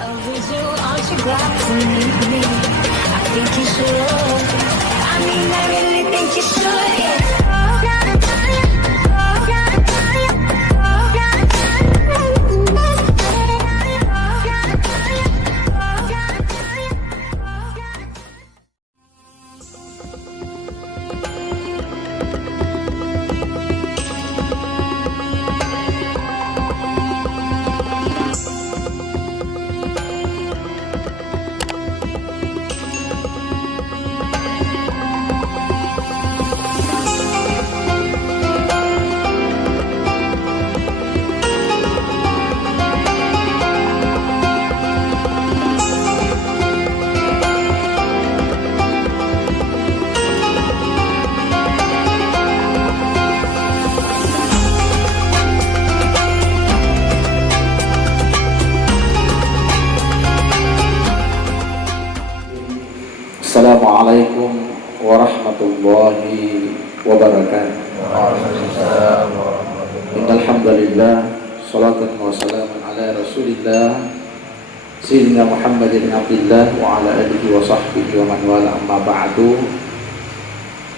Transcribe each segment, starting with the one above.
Overdue, aren't you glad to meet me? I think you should. I mean, I really think you should, yeah. Assalamualaikum warahmatullahi wabarakatuh. Innal hamdalillah, shalatan wa salamun ala Rasulillah Sayyidina Muhammad bin Abdullah wa ala alihi wa sahbihi wa man wala, amma ba'du.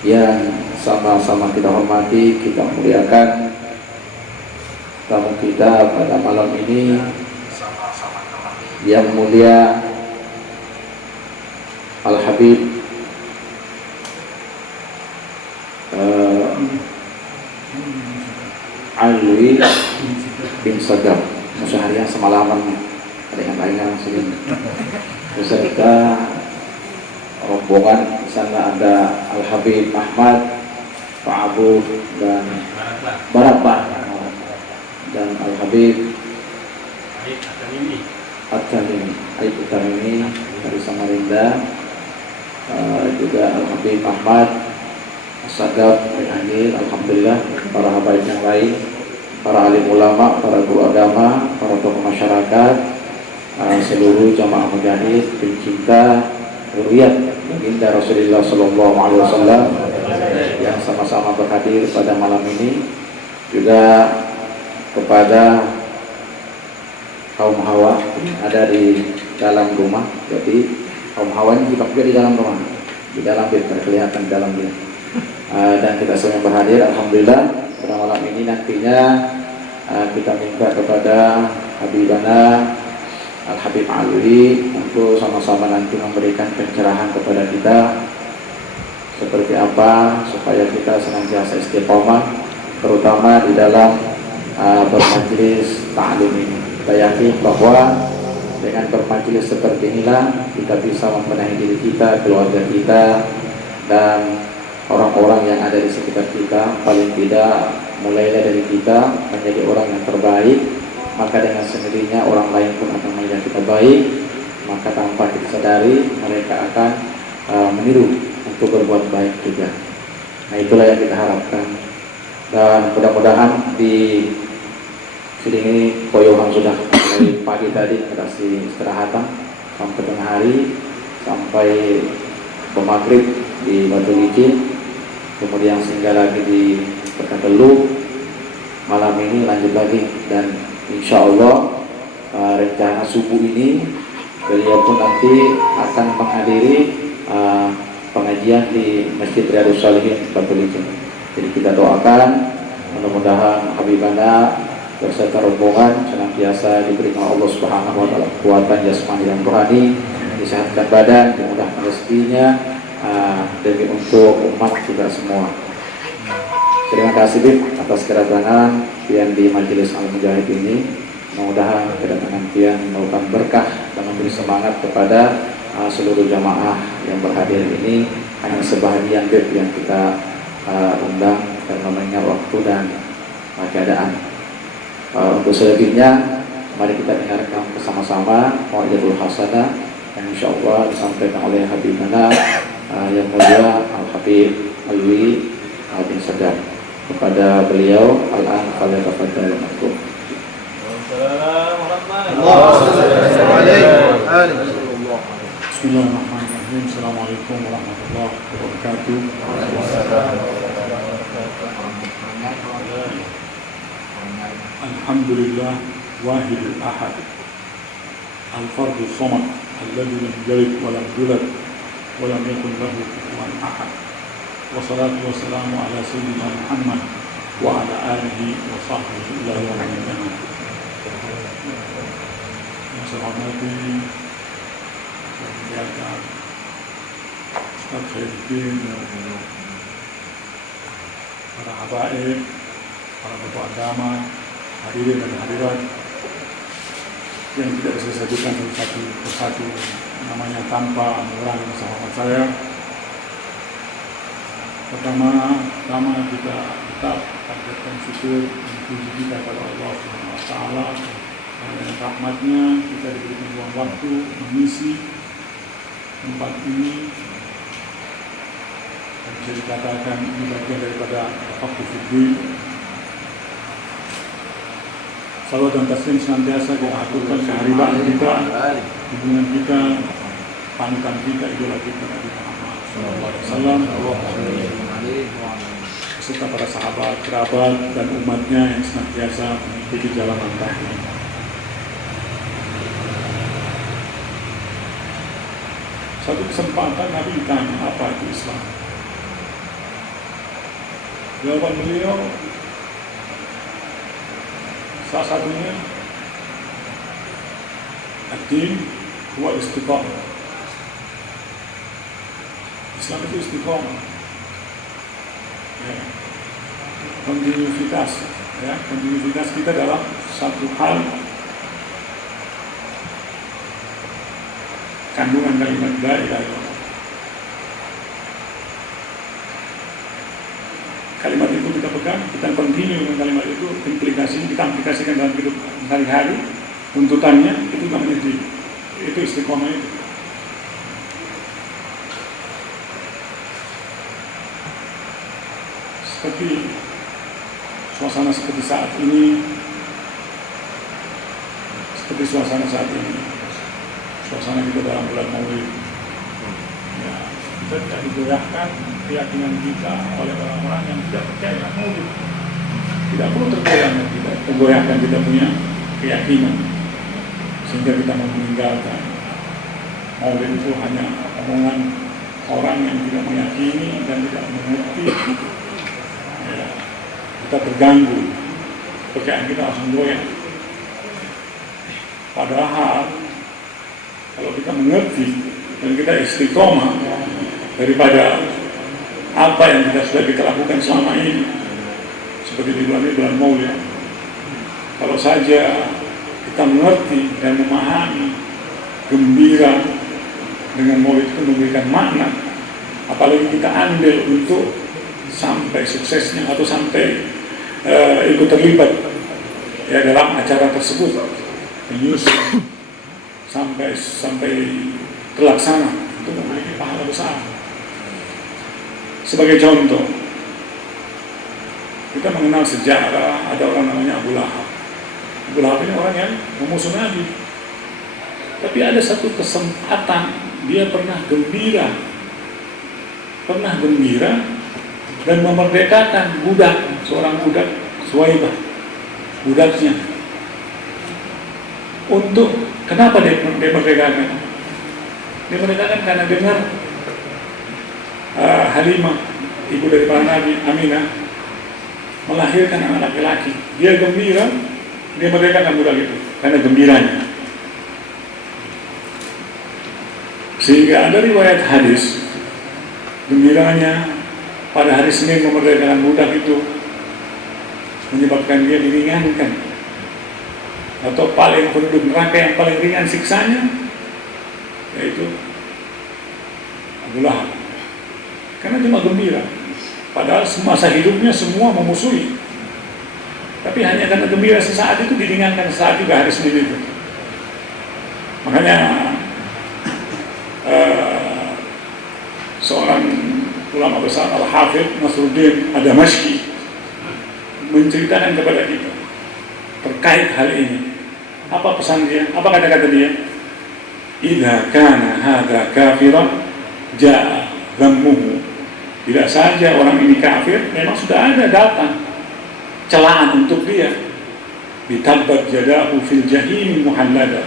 Yang sama-sama kita hormati, kita muliakan tamu kita pada malam ini yang mulia Al-Habib Alwi bin Sagaf, musyahariah semalaman ada yang lainnya langsung beserta rombongan. Di sana ada Al-Habib Ahmad, Pak Abu dan Barabah, dan Al-Habib At-Tamimi dari Samarinda, juga Al-Habib Ahmad Sagaf dari Anjir. Alhamdulillah, para habaib yang lain, para alim ulama, para guru agama, para tokoh masyarakat, seluruh jamaah mujahid pencinta zuriat baginda Rasulullah Sallallahu Alaihi Wasallam yang sama-sama berhadir pada malam ini, juga kepada kaum hawa yang ada di dalam rumah. Jadi kaum hawa ini juga di dalam rumah, di dalam terkelihatan dalam dia. Dan kita semua yang berhadir, alhamdulillah pada malam ini. Nantinya kita minta kepada Habibana Al-Habib Alwi untuk sama-sama nanti memberikan pencerahan kepada kita seperti apa supaya kita senantiasa istiqomah, terutama di dalam bermajelis ta'lim ini. Kita yakin bahwa dengan bermajelis seperti inilah kita bisa membenahi diri kita, keluarga kita, dan orang-orang yang ada di sekitar kita. Paling tidak mulailah dari kita menjadi orang yang terbaik, maka dengan sendirinya orang lain pun akan melihat kita baik, maka tanpa kita sadari mereka akan meniru untuk berbuat baik juga. Nah, itulah yang kita harapkan, dan mudah-mudahan di sini ini koyohan sudah dari pagi tadi kasih istirahatan sampai tengah hari, sampai maghrib di Batu Licin, kemudian singgah lagi di Pekatelu. Malam ini lanjut lagi, dan insya Allah rencana subuh ini beliau pun nanti akan menghadiri pengajian di Masjid Riyadhus Shalihin Batu Licin. Jadi kita doakan mudah-mudahan Habibana beserta rombongan senantiasa diberikan Allah Subhanahu wa taala kekuatan jasmani dan rohani, disehatkan badan, dimudahkan rezekinya, demi untuk umat kita semua. Terima kasih Bib atas kedatangan pian di Majelis Al-Mujahid ini. Mudah-mudahan kedatangan pian memberikan berkah dan memberi semangat kepada seluruh jamaah yang berhadir ini. Hanya sebahagian Bib yang kita undang karena mengingat waktu dan keadaan. Untuk selebihnya mari kita dengarkan bersama-sama Mau'izatul Hasanah yang insya Allah disampaikan oleh Habibana yang mulia Al-Habib Alwi bin Sagaf. Kepada beliau al-an falyatafaddal mashkur. Bismillahirrahmanirrahim. Assalamualaikum warahmatullahi wabarakatuh. Alhamdulillah wahidul ahad Al-Fardhu Samad alladzi lam yalid wa lam yulad wa lam yakul lahu kufuwan ahad. Wassalatu wassalamu ala sayyidina Muhammad wa ala alihi wa sahbihi ila yaumil qiyamah. Yang saya hormati dan muliakan Ustaz Khairuddin, para habaib, para tokoh agama, hadirin dan hadirat yang tidak bisa saya sebutkan satu persatu namanya tanpa mengurangi rasa hormat saya. Pertama kita tetap panjatkan syukur dan puji kita kepada Allah Subhanahu wa taala karena dengan rahmatnya kita diberikan ruang waktu mengisi tempat ini, dan bisa dikatakan ini bagian daripada waktu fiddin. Salawat dan taslim senantiasa kita aturkan keharibaan kita, hubungan kita, panutan kita, idola kita Nabi Muhammad SAW, serta para sahabat, kerabat, dan umatnya yang senantiasa mengikuti jalan langkahnya. Satu kesempatan Nabi ditanya, apa itu Islam? Jawaban beliau salah satunya ad-din huwa istiqamah. Islam itu istiqamah, ya. Kontinuitas, ya, kontinuitas kita dalam satu hal. Kandungan kalimat la ilaha illallah. Kalimat itu kita pegang, kita kontinu dengan kalimat itu, kita aplikasikan dalam hidup sehari-hari, tuntutannya itu namanya din. Itu istiqomah itu. Seperti suasana seperti saat ini, suasana kita dalam bulan Maulid, ya, kita tidak digoyahkan keyakinan kita oleh orang-orang yang tidak percaya dengan Maulid. Tidak perlu tergoyahkan kita punya keyakinan sehingga kita mau meninggalkan Maulid. Itu hanya omongan orang yang tidak meyakini dan tidak mengerti. Ya, kita terganggu, kepercayaan kita langsung goyah. Padahal kalau kita mengerti dan kita istiqomah daripada apa yang sudah kita lakukan selama ini, seperti di bulan Maulid, kalau saja kita mengerti dan memahami, gembira dengan Maulid itu memberikan makna, apalagi kita ambil untuk sampai suksesnya atau sampai ikut terlibat ya dalam acara tersebut, menyusun sampai terlaksana, itu memiliki pahala besar. Sebagai contoh, kita mengenal sejarah, ada orang namanya Abu Lahab. Abu Lahab ini orang yang memusuh Nabi, tapi ada satu kesempatan dia pernah gembira dan memerdekakan seorang budak, Suwaibah, budaknya. Kenapa dia merdekakan? Dia merdekakan karena dengar Halimah, ibu dari para Nabi, Aminah, melahirkan anak laki-laki. Dia gembira, dia merdekakan budak itu karena gembiranya. Sehingga ada riwayat hadis, gembiranya pada hari Senin memerdekakan budak itu menyebabkan dia diringankan, atau paling penduduk neraka yang paling ringan siksanya yaitu Abu Lahab, karena cuma gembira. Padahal semasa hidupnya semua memusuhi, tapi hanya karena gembira sesaat itu diringankan saat juga hari Senin itu. Makanya seorang ulama besar Al-Hafidh Nasruddin Ad-Damashqi menceritakan kepada kita terkait hal ini. Apa pesan dia? Apa kata-kata dia? Idza kana hadza kafiran jaa dhammuhu. Tidak saja orang ini kafir, memang sudah ada datang celaan untuk dia. Bitabbat jadahu fil jahim muhallada.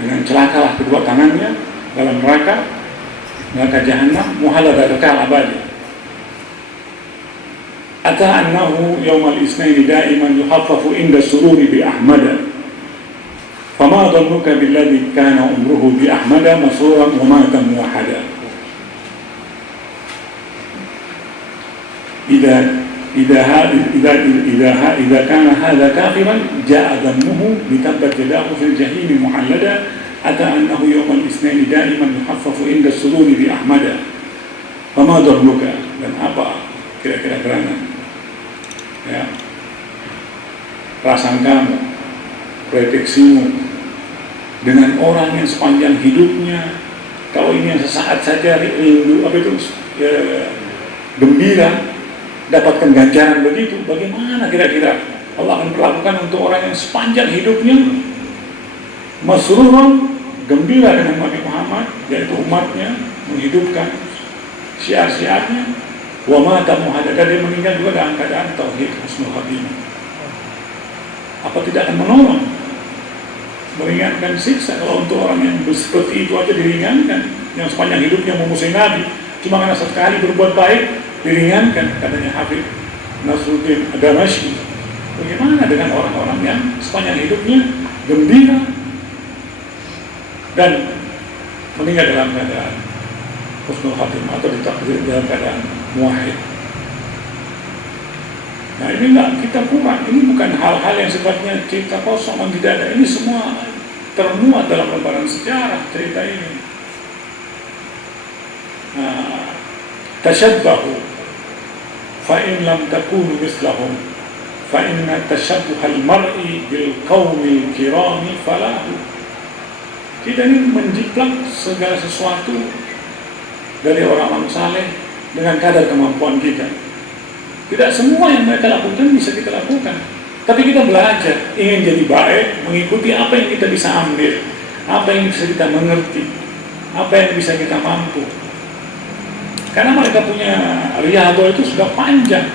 dengan celakalah kedua tangannya dalam neraka jahanam, muhalada kekal abadi. Ata annahu yawmal isnaini daiman yuhaffafu inda sururi bi ahmada, fama dhannuka billadhi kana umruhu bi ahmada masruran wa mata muwahhada. إذا كان هذا كافرا جاء ذمه بتبت يداه في الجحيم محلدا. أتى أنه يوم الاثنين دائما يخفف عند السرور بأحمدا. فما ضرك dan apa kira-kira gerangan ya prasangkamu, prediksimu dengan orang yang sepanjang hidupnya, kalau ini yang sesaat saja rindu gembira dapatkan ganjaran begitu, bagaimana kira-kira Allah akan perlakukan untuk orang yang sepanjang hidupnya masruran, gembira dengan Nabi Muhammad, yaitu umatnya, menghidupkan syiar-syiarnya, wa mata muhadada, dia meninggal juga dalam keadaan tauhid husnul khatimah. Apa tidak akan menolong, meringankan siksa? Kalau untuk orang yang seperti itu aja diringankan, yang sepanjang hidupnya memusuhi Nabi, cuma karena sekali berbuat baik diringankan, katanya Habib Nasruddin Ad-Damashqi. Bagaimana dengan orang-orang yang sepanjang hidupnya gembira dan meninggal dalam keadaan husnul khatimah atau ditakdir dalam keadaan muwahhid? Nah, ini enggak, kita kurang. Ini bukan hal-hal yang sifatnya cerita kosong yang tidak ada. Ini semua termuat dalam lembaran sejarah cerita ini. Nah, tashabbahu fa in lam takunu mislahum fa inna tashabbuhal mar'i bil qaumil kirami falahu. Kita ini menjiplak segala sesuatu dari orang-orang saleh dengan kadar kemampuan kita. Tidak semua yang mereka lakukan bisa kita lakukan, tapi kita belajar, ingin jadi baik, mengikuti apa yang kita bisa ambil, apa yang bisa kita mengerti, apa yang bisa kita mampu. Karena mereka punya riyadhah itu sudah panjang.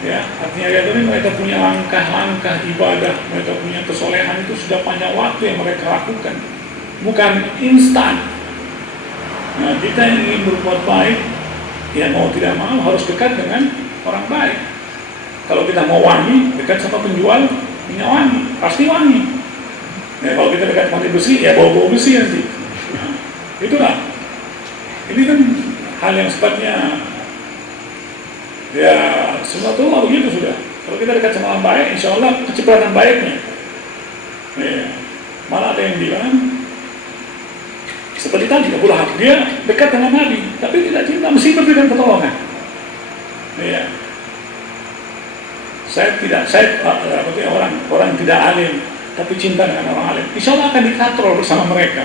Ya, artinya riyadhah ini mereka punya langkah-langkah ibadah, mereka punya kesolehan itu sudah panjang waktu yang mereka lakukan, bukan instan. Nah, kita yang ingin berbuat baik, ya mau tidak mau harus dekat dengan orang baik. Kalau kita mau wangi, dekat sama penjual minyak wangi, pasti wangi. Nah, kalau kita dekat mati besi, ya bau-bau besi nanti. Nah, itulah. Ini kan hal yang sifatnya ya sunatullah begitu sudah. Kalau kita dekat sama orang baik, insya Allah kecepatan baiknya. Ya. Malah ada yang bilang seperti tadi Abu Lahab, dia dekat dengan Nabi, tapi tidak cinta, mesti memberikan pertolongan. Ya. Orang tidak alim, tapi cinta dengan orang alim, insya Allah akan dikatrol bersama mereka,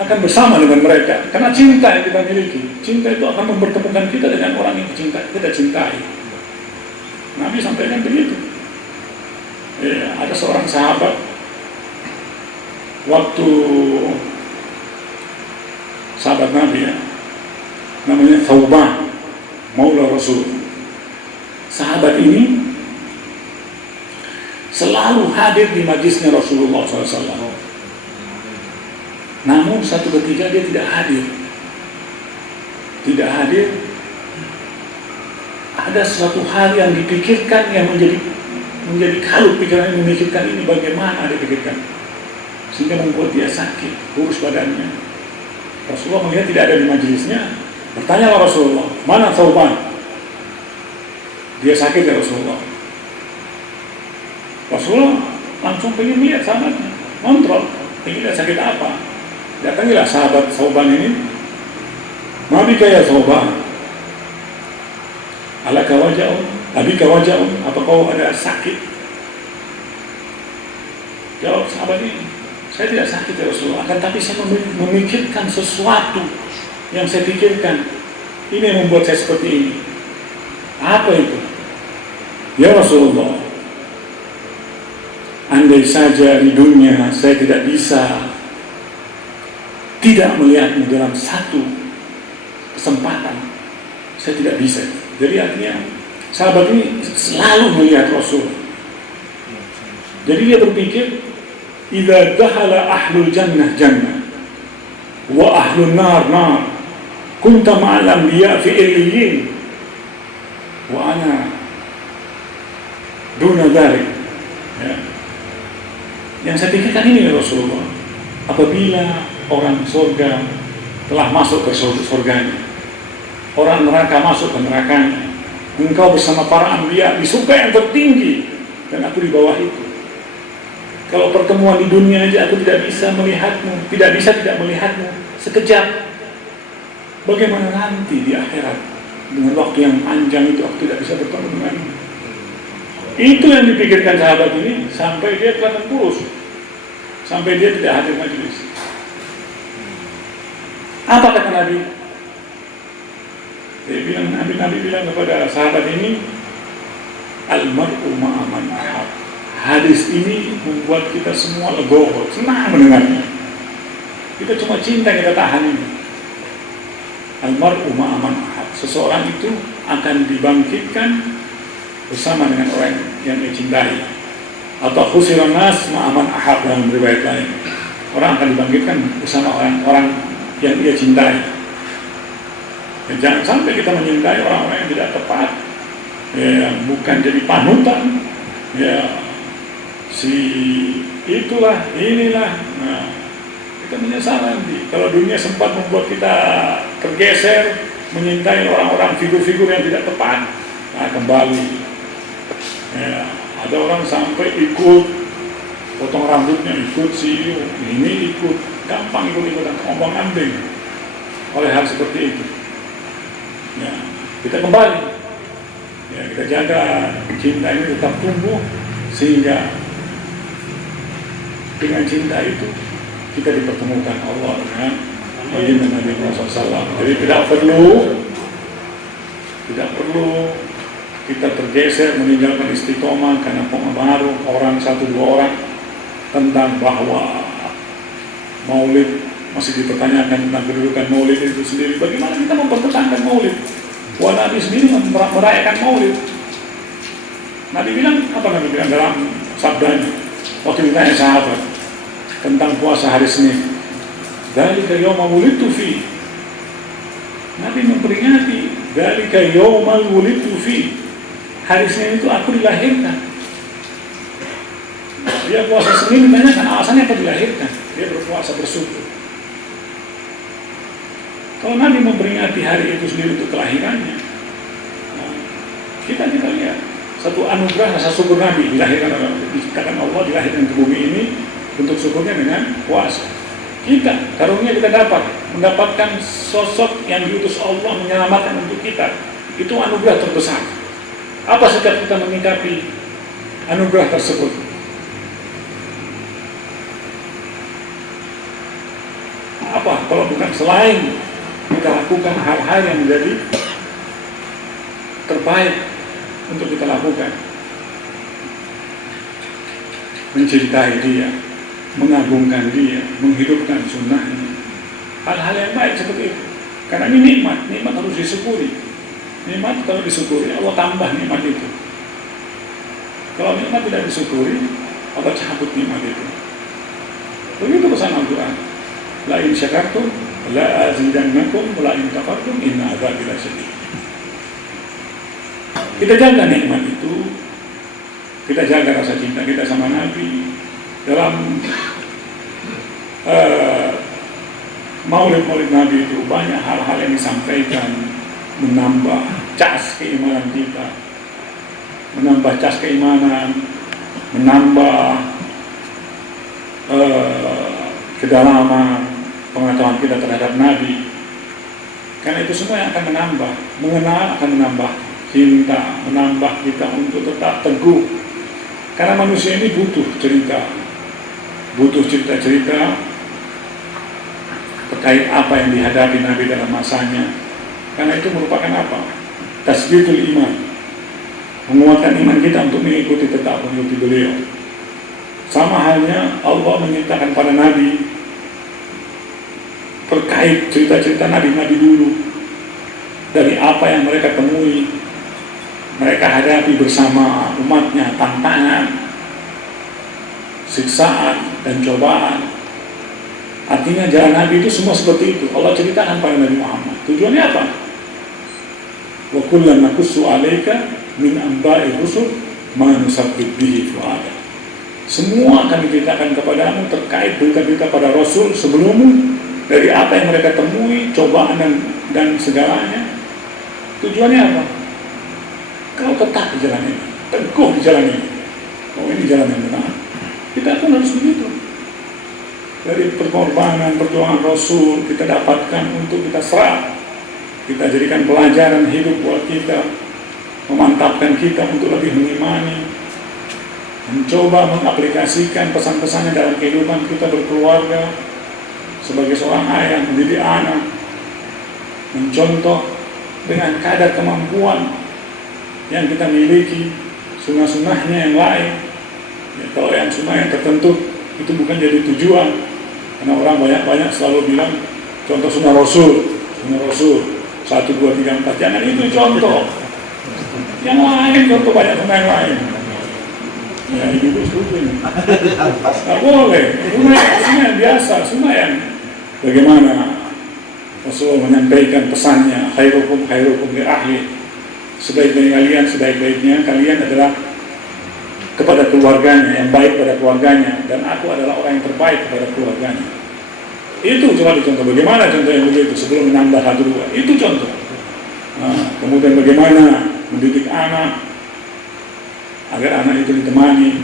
akan bersama dengan mereka, karena cinta yang kita miliki. Cinta itu akan mempertemukan kita dengan orang yang kita cintai. Nabi sampaikan begitu. Ya, ada seorang sahabat waktu sahabat Nabi ya, namanya Thauban Maula Rasul. Sahabat ini selalu hadir di majlisnya Rasulullah SAW. Namun satu ketika dia tidak hadir. Tidak hadir. Ada suatu hal yang dipikirkan yang menjadi kalut pikiran, yang memikirkan ini bagaimana dipikirkan, sehingga membuat dia sakit, kurus badannya. Rasulullah melihat tidak ada di majelisnya, bertanyalah Rasulullah, mana Thauban? Dia sakit ya Rasulullah. Rasulullah langsung pengen lihat sahabatnya, kontrol, ingin lihat sakit apa. Datangilah sahabat Thauban ini, Mabika ya Thauban, alaka waja'un, abika waja'un, apa kau ada sakit? Jawab sahabat ini, saya tidak sakit ya Rasulullah, akan tapi saya memikirkan sesuatu yang saya pikirkan, ini yang membuat saya seperti ini. Apa itu? Ya Rasulullah, andai saja di dunia saya tidak bisa tidak melihatmu dalam satu kesempatan, saya tidak bisa. Jadi artinya sahabat ini selalu melihat Rasul. Jadi dia berpikir, idza dakhala ahlul jannah jannah wa ahlun nar nar kunta ma'al anbiya fi illiyin wa ana duna dzalik. Ya. Yang saya pikirkan ini Rasulullah, apabila orang surga telah masuk ke surganya, orang neraka masuk ke nerakanya, engkau bersama para anbiya di surga yang tertinggi dan aku di bawah itu. Kalau pertemuan di dunia aja aku tidak bisa melihatmu, tidak bisa tidak melihatmu sekejap, bagaimana nanti di akhirat dengan waktu yang panjang itu aku tidak bisa bertemu denganmu. Itu yang dipikirkan sahabat ini sampai dia kelihatan kurus, sampai dia tidak hadir majelis. Apa kata Nabi? Nabi bilang kepada sahabat ini, al-mar'u ma'a man ahab. Hadis ini membuat kita semua legowo, senang mendengarnya. Kita cuma cinta kita tahan ini. Al-mar'u ma'a man ahab. Seseorang itu akan dibangkitkan bersama dengan orang yang dia cintai. Atau khusiran nas ma'aman ahab dalam riwayat lain. Orang akan dibangkitkan bersama orang yang dia cintai. Dan jangan sampai kita menyintai orang-orang yang tidak tepat, ya, bukan jadi panutan, ya, si itulah, inilah. Nah, kita menyesal nanti. Kalau dunia sempat membuat kita tergeser, menyintai orang-orang figur-figur yang tidak tepat, nah, kembali. Ya, ada orang sampai ikut potong rambutnya, ikut CEO, ini ikut, gampang ikut-ikutan, ombang-ambing oleh hal seperti itu. Ya, kita kembali, ya, kita jaga cinta ini tetap tumbuh sehingga dengan cinta itu kita dipertemukan Allah dengan Nabi Muhammad SAW. Jadi tidak perlu kita tergeser meninggalkan istiqomah karena pengaruh orang satu dua orang tentang bahwa maulid masih dipertanyakan tentang kedudukan maulid itu sendiri. Bagaimana kita mempertahankan maulid? Wah, Nabi sendiri merayakan maulid. Nabi bilang apa? Nabi bilang dalam sabdanya waktu ditanya sahabat tentang puasa hari Senin, dzalika yauma wulidtu fi. Nabi memperingati dzalika yauma wulidtu fi. Hari Senin itu aku dilahirkan. Dia puasa Senin ditanyakan alasannya apa dilahirkan. Dia berpuasa bersyukur. Kalau Nabi memperingati hari itu sendiri untuk kelahirannya, nah, kita lihat satu anugerah rasa syukur Nabi diciptakan Allah, dilahirkan ke bumi ini untuk syukurnya dengan puasa. Kita karunia kita mendapatkan sosok yang diutus Allah menyelamatkan untuk kita. Itu anugerah terbesar. Apa sikap kita menyikapi anugerah tersebut? Apa kalau bukan selain kita lakukan hal-hal yang menjadi terbaik untuk kita lakukan? Mencintai dia, mengagungkan dia, menghidupkan sunnahnya, hal-hal yang baik seperti itu. Karena ini nikmat harus disyukuri. Nikmat kalau disyukuri, Allah tambah nikmat itu. Kalau nikmat tidak disyukuri, Allah cabut nikmat itu. Begitu pesan Al-Quran. La in syakartum, la azidannakum, la in kafartum, inna adzabi lasyadid. Kita jaga nikmat itu, kita jaga rasa cinta kita sama Nabi. Dalam maulid-maulid Nabi itu banyak hal-hal yang disampaikan, menambah cas keimanan kita, menambah cas keimanan, menambah kedalaman pengetahuan kita terhadap Nabi. Karena itu semua yang akan menambah, mengenal akan menambah cinta, menambah kita untuk tetap teguh. Karena manusia ini butuh cerita-cerita terkait apa yang dihadapi Nabi dalam masanya. Karena itu merupakan apa? Tasbitul iman, menguatkan iman kita untuk tetap mengikuti beliau. Sama halnya Allah menyatakan pada Nabi terkait cerita-cerita Nabi dulu, dari apa yang mereka temui, mereka hadapi bersama umatnya, tantangan, siksaan, dan cobaan. Artinya jalan Nabi itu semua seperti itu. Allah ceritakan pada Nabi Muhammad. Tujuannya apa? Wa kullan naqussu 'alaika min anba'i rusul ma nusabbit bihi fu'adak. Semua akan diceritakan kepadamu terkait berita-berita pada Rasul sebelummu dari apa yang mereka temui, cobaan dan segalanya. Tujuannya apa? Kau tetap di jalan ini, teguh di jalan ini. Oh, ini jalan yang benar. Kita pun harus begitu. Dari pengorbanan, perjuangan Rasul kita dapatkan untuk kita serap. Kita jadikan pelajaran hidup buat kita, memantapkan kita untuk lebih mengimani, mencoba mengaplikasikan pesan-pesannya dalam kehidupan kita berkeluarga, sebagai seorang ayah mendidik anak, mencontoh dengan kadar kemampuan yang kita miliki, sunnah-sunnahnya yang lain. Ya, kalau yang sunnah yang tertentu itu bukan jadi tujuan, karena orang banyak selalu bilang contoh sunnah Rasul 1, 2, 3, 4, jangan itu contoh. Yang lain contoh banyak sunnah yang lain. Ya ibu setuju ini. Nggak boleh. Sunnah yang biasa, sunnah yang bagaimana Rasul menyampaikan pesannya, khairukum li ahli. Sebaik-baiknya kalian adalah kepada keluarganya, yang baik pada keluarganya, dan aku adalah orang yang terbaik kepada keluarganya. Itu coba dicontoh. Bagaimana contoh yang begitu sebelum menambah 1, 2. Itu contoh. Nah, kemudian bagaimana mendidik anak agar anak itu ditemani.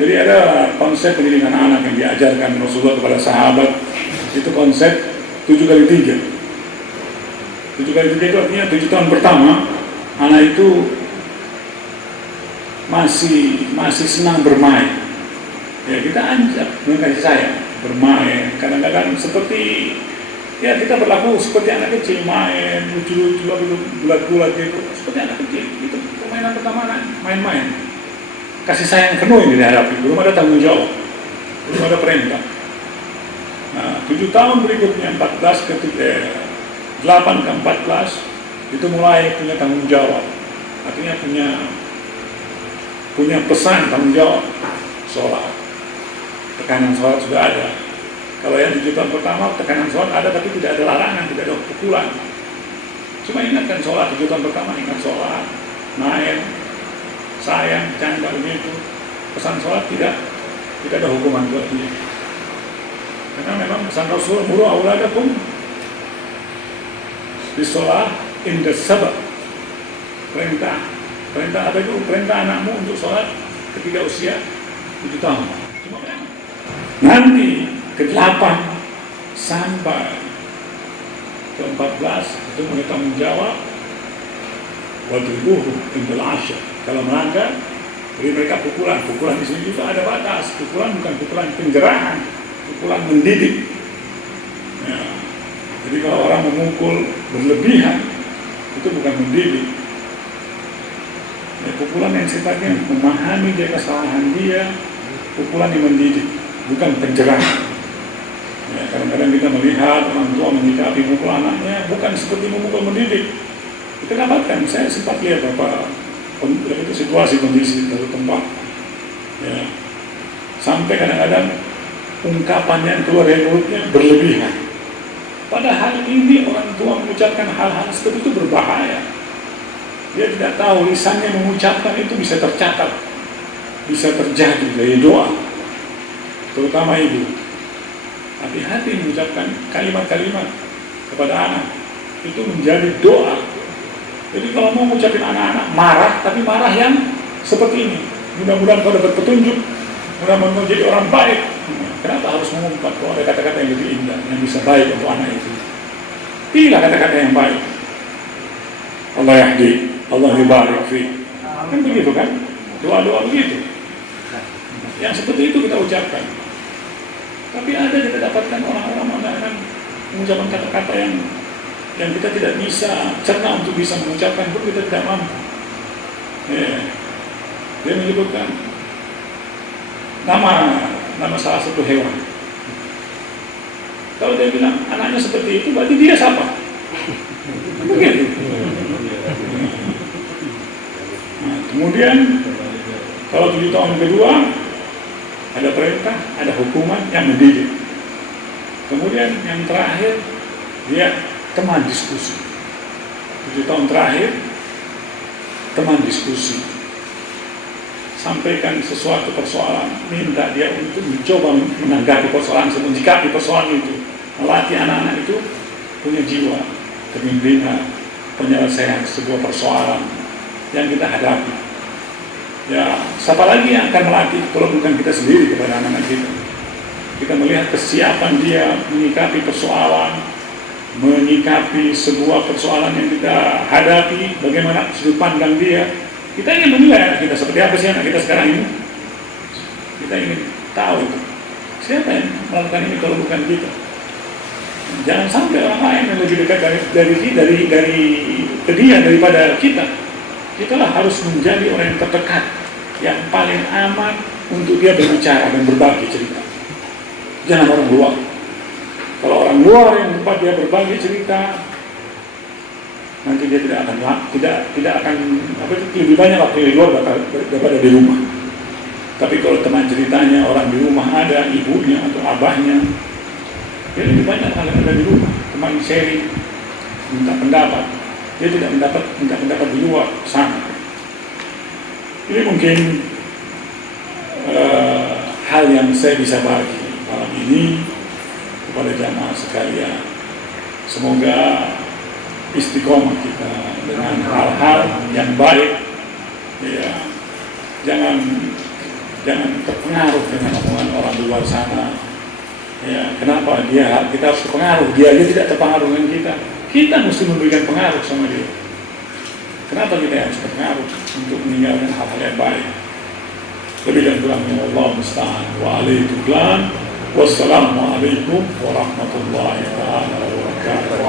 Jadi ada konsep pendidikan anak yang diajarkan Rasulullah kepada sahabat. Itu konsep 7x3. 7x3 itu artinya 7 tahun pertama anak itu masih senang bermain. Ya kita ajak dengan kasih sayang bermain. Kadang-kadang seperti ya kita berlaku seperti anak kecil, main lucu-lucu, bulat-bulat gitu, seperti anak kecil. Itu permainan pertama anak main-main. Kasih sayang penuh yang dihadapi, belum ada tanggung jawab, belum ada perintah. Nah, 7 tahun berikutnya 8 ke 14 itu mulai punya tanggung jawab. Artinya punya pesan tanggung jawab. Sholat, tekanan sholat sudah ada. Kalau yang 7 tahun pertama tekanan sholat ada tapi tidak ada larangan, tidak ada pukulan. Cuma ingatkan sholat 7 tahun pertama, ingat sholat, main, sayang, canda begitu. Pesan sholat tidak ada hukuman buat dia. Karena memang pesan Rasul muru auladakum bisolah inda sabab. Perintah apa itu? Perintah anakmu untuk sholat ketika usia 7 tahun. Cuma nanti ke-8 sampai ke-14 itu mulai tanggung jawab. Wadribuhu indal asyar. Kalau melanggar, beri mereka pukulan. Pukulan di sini juga ada batas. Pukulan bukan pukulan penjerahan, pukulan mendidik. Ya. Jadi kalau orang memukul berlebihan, itu bukan mendidik. Ya, pukulan yang sifatnya memahami dia kesalahan dia, pukulan yang mendidik, bukan penjerahan. Ya, kadang-kadang kita melihat orang tua menyikapi memukul anaknya bukan seperti memukul mendidik. Kita dapatkan, saya sempat lihat itu situasi kondisi dari tempat. Ya. Sampai kadang-kadang ungkapan yang keluar dari mulutnya berlebihan. Padahal ini orang tua mengucapkan hal-hal seperti itu berbahaya. Dia tidak tahu lisannya mengucapkan itu bisa tercatat, bisa terjadi dari doa. Terutama ibu, hati-hati mengucapkan kalimat-kalimat kepada anak, itu menjadi doa. Jadi kalau mau mengucapkan anak-anak marah, tapi marah yang seperti ini. Mudah-mudahan kau dapat petunjuk, mudah-mudahan kau jadi orang baik. Kenapa harus mengumpat kalau ada kata-kata yang lebih indah, yang bisa baik untuk anak itu? Pilihlah kata-kata yang baik. Allah yahdi, Allah yubarik fi. Kan begitu kan? Doa-doa begitu. Yang seperti itu kita ucapkan. Tapi ada kita dapatkan orang-orang anak-anak mengucapkan kata-kata yang kita tidak bisa cerna untuk bisa mengucapkan pun kita tidak mampu. Ya. Dia menyebutkan nama salah satu hewan. Kalau dia bilang anaknya seperti itu, berarti dia siapa? Begitu. Nah, kemudian kalau 7 tahun kedua Ada perintah, ada hukuman yang mendidik. Kemudian yang terakhir, dia teman diskusi. 7 tahun terakhir, teman diskusi. Sampaikan sesuatu persoalan, minta dia untuk mencoba menanggapi persoalan, menyikapi persoalan itu. Melatih anak-anak itu punya jiwa kepemimpinan, penyelesaian sebuah persoalan yang kita hadapi. Ya, siapa lagi yang akan melatih kalau bukan kita sendiri kepada anak-anak kita? Kita melihat kesiapan dia menyikapi persoalan, menyikapi sebuah persoalan yang kita hadapi, bagaimana sudut pandang dia. Kita ingin menilai anak kita seperti apa sih anak kita sekarang ini. Kita ingin tahu siapa yang melakukan ini kalau bukan kita. Jangan sampai orang lain yang lebih dekat dari dia daripada kita. Kitalah harus menjadi orang yang terdekat, yang paling aman untuk dia berbicara dan berbagi cerita. Jangan orang luar. Kalau orang luar yang tempat dia berbagi cerita, nanti dia tidak akan lebih banyak waktu di luar daripada di rumah. Tapi kalau teman ceritanya orang di rumah ada ibunya atau abahnya, dia lebih banyak hal yang ada di rumah. Teman sharing, minta pendapat. Dia tidak minta pendapat di luar sana. Ini mungkin hal yang saya bisa bagi malam ini kepada jamaah sekalian. Semoga istiqomah kita dengan hal-hal yang baik. Ya, jangan terpengaruh dengan omongan orang di luar sana. Ya, kenapa kita harus terpengaruh? Dia tidak terpengaruh dengan kita. Kita mesti memberikan pengaruh sama dia. Kenapa kita harus terpengaruh untuk meninggalkan hal-hal yang baik? Lebih dan kurangnya Allah musta'an wa alaihi tuklan. Wassalamualaikum warahmatullahi wabarakatuh.